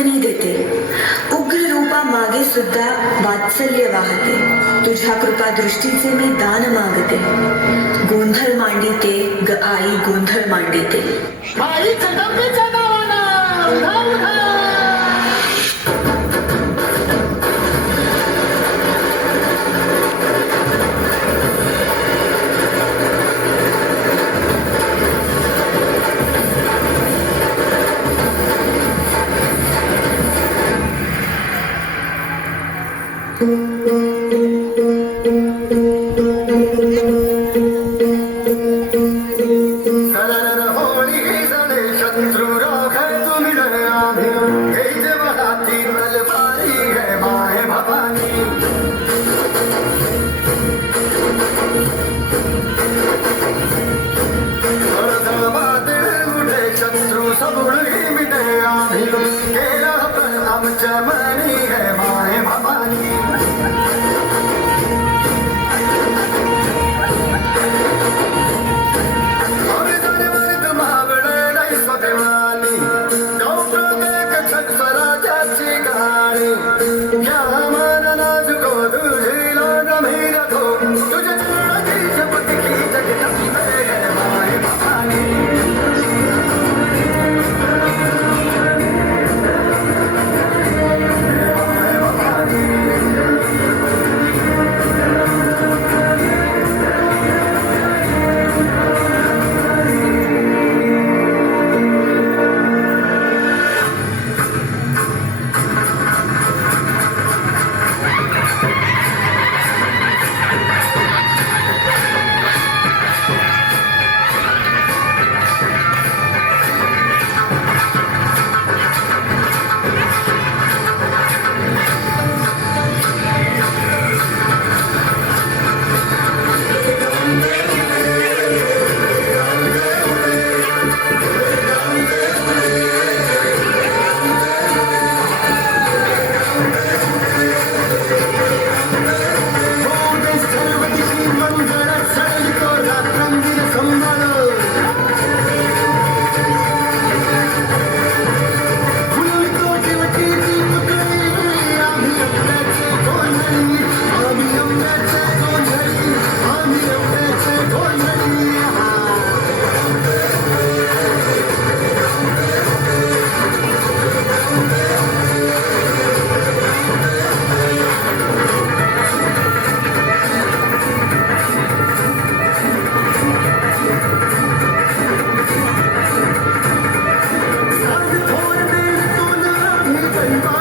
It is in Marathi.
सांत्वनी देते. उग्र रूपा मागे सुद्धा वात्सल्य वाहते. तुझ्या कृपा दृष्टीचे मी दान मागते. गोंधळ मांडिते ग आई, गोंधळ मांडिते. आई जगदंबेच्या नावानं उठा उठा. चमनी है माए भवानी. और जनवर्ग मावळे नाही स्वदेवानी. गौप्रदेक छत स्वराज्याची गाणी. या मानना जुगो तुझी लोण मी रखो. तुझे चरणाची शपथ की जगदंबे है माए भवानी. Bye.